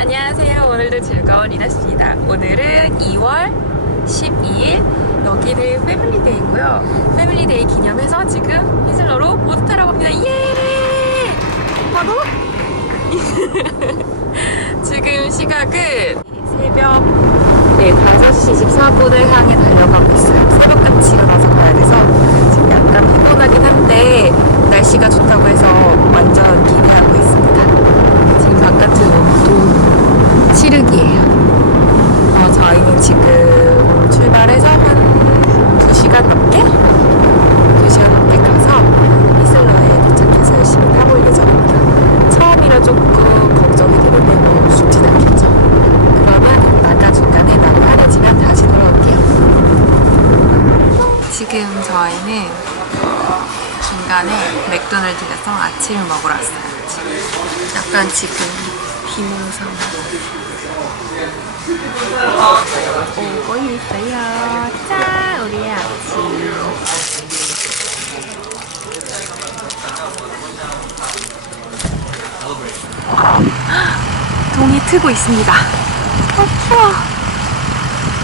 안녕하세요. 오늘도 즐거운 이다씨입니다. 오늘은 2월 12일 여기는 패밀리데이고요. 패밀리데이 기념해서 지금 휘슬러로 보드 타러 갑니다. 예! 바로 지금 시각은 새벽 네, 5시 24분을 향해 달려가고 있어요. 새벽같이 일어나서 가야 돼서 지금 약간 피곤하긴 한데 날씨가 좋다고 해서 완전 기대하고 있습니다. 지금 바깥은 온도 7흑이에요. 어, 저희는 지금 출발해서 한 2시간 넘게? 2시간 넘게 가서 이슬러에 도착해서 열심히 타볼 예정입니다. 처음이라 조금 걱정이 되는데 너무 죽진 않겠죠. 그러면 이따가 중간에 날이 환해지면 다시 돌아올게요. 지금 저희는 중간에 맥도날드에서 아침을 먹으러 왔어요. 약간 지금 비몽사몽 오고 있어요. 짠! 우리의 아침. 동이 트고 있습니다. 어, 추워.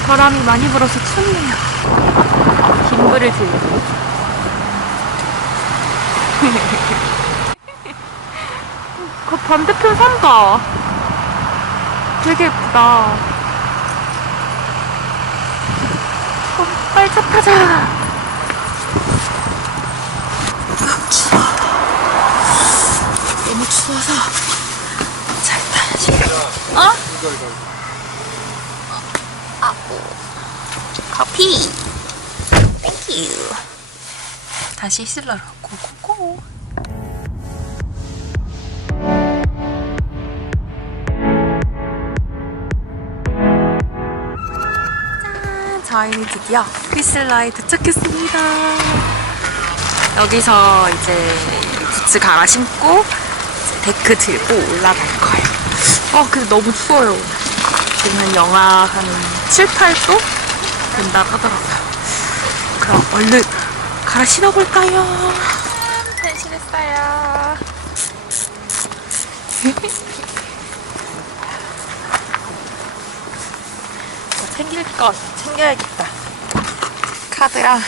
바람이 많이 불어서 춥네요. 김불을 들고. 그 반대편 산다. 되게 예쁘다. 어, 빨리 차 타자. 아, 추워. 너무 추워서 잘 타야지. 어? 아, 커피. 땡큐. 다시 슬러로 고고고. 짠! 저희는 드디어 휘슬러에 도착했습니다. 여기서 이제 부츠 갈아 신고 데크 들고 올라갈 거예요. 어, 근데 너무 추워요. 지금 영하 한 7, 8도 된다고 하더라고요. 그럼 얼른 갈아 신어볼까요? 변신했어요. 챙길 것 챙겨야겠다. 카드랑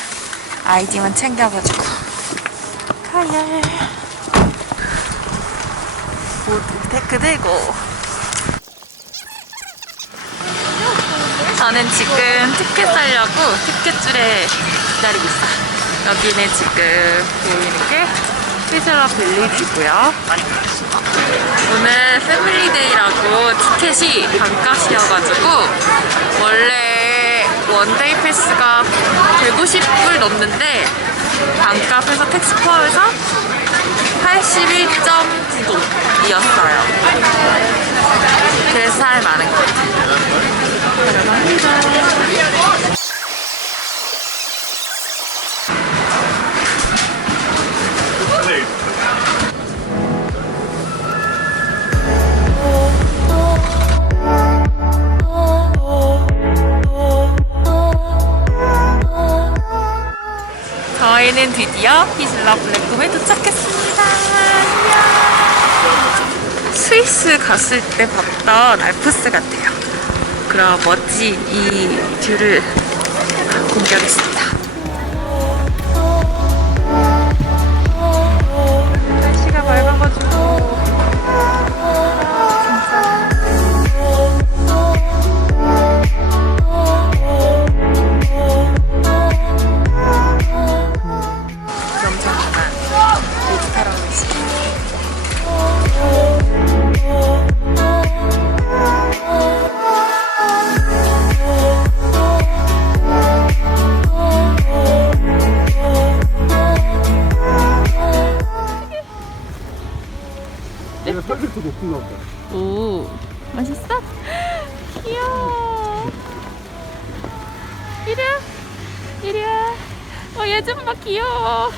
아이디만 챙겨가지고 가야 보드 테크 들고 저는 지금 티켓 사려고 티켓줄에 기다리고 있어요. 여기는 지금 보이는 게 피슬러 빌리지고요. 오늘 패밀리데이라고 티켓이 반값이어가지고 원래 원데이 패스가 150불 넘는데 반값에서 택시 포함해서 81.9이었어요. 그래서 살 많은 것 같아요. 감사합니다. 저희는 드디어 히슬러 블랙홈에 도착했습니다. 스위스 갔을 때 봤던 알프스 같아요. 그럼 멋진 이 뷰를 공개하겠습니다. 좀 봐, 귀여워.